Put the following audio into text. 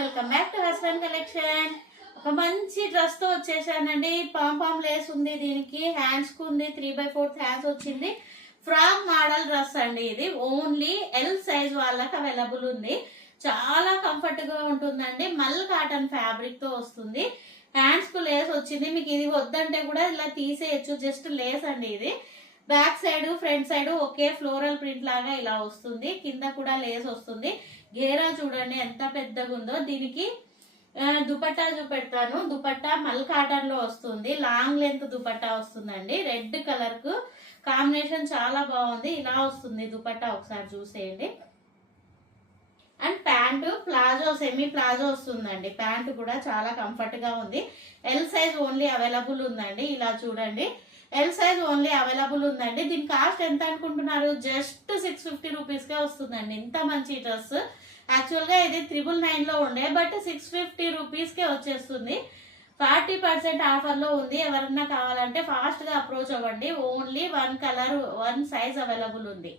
Welcome back to western collection. ఒక మంచి dress తో వచ్చేసానండి. పాంపామ్ లేస్ ఉంది, దీనికి హ్యాండ్స్ కు ఉంది, 3/4 హ్యాండ్స్ వచ్చింది. ఫ్రాక్ మోడల్ డ్రెస్ అండి. ఇది ఓన్లీ ఎల్ సైజ్ వాళ్ళకి అవైలబుల్ ఉంది. చాలా కంఫర్ట్ గా ఉంటుందండి. మల్ కాటన్ ఫ్యాబ్రిక్ తో వస్తుంది. హ్యాండ్స్ కు లేస్ వచ్చింది. మీకు ఇది వద్దంటే కూడా ఇలా తీసేయచ్చు, జస్ట్ లేస్ అండి. ఇది బ్యాక్ సైడ్ ఫ్రంట్ సైడ్ ఒకే ఫ్లోరల్ ప్రింట్ లాగా ఇలా వస్తుంది. కింద కూడా లేస్ వస్తుంది. గేరా చూడండి ఎంత పెద్దగా ఉందో. దీనికి దుపట్టా చూపెడతాను. దుపట్టా మల్ కాటన్ లో వస్తుంది. లాంగ్ లెంత్ దుపట్టా వస్తుందండి. రెడ్ కలర్ కు కాంబినేషన్ చాలా బాగుంది. ఇలా వస్తుంది దుపట్టా, ఒకసారి చూసేయండి. And pant palazzo, semi palazzo వస్తుందండి. ప్యాంటు కూడా చాలా కంఫర్ట్ గా ఉంది. ఎల్ సైజ్ ఓన్లీ అవైలబుల్ ఉందండి. ఇలా చూడండి, ఎల్ సైజ్ ఓన్లీ అవైలబుల్ ఉందండి. దీని కాస్ట్ ఎంత అనుకుంటున్నారు? జస్ట్ 650 రూపీస్కే వస్తుందండి. ఇంత మంచి డ్రెస్ యాక్చువల్గా ఇది 999 లో ఉండే, బట్ 650 రూపీస్కే వచ్చేస్తుంది. 40% ఆఫర్లో ఉంది. ఎవరన్నా కావాలంటే ఫాస్ట్గా అప్రోచ్ అవ్వండి. ఓన్లీ 1 కలర్ 1 సైజ్ అవైలబుల్ ఉంది.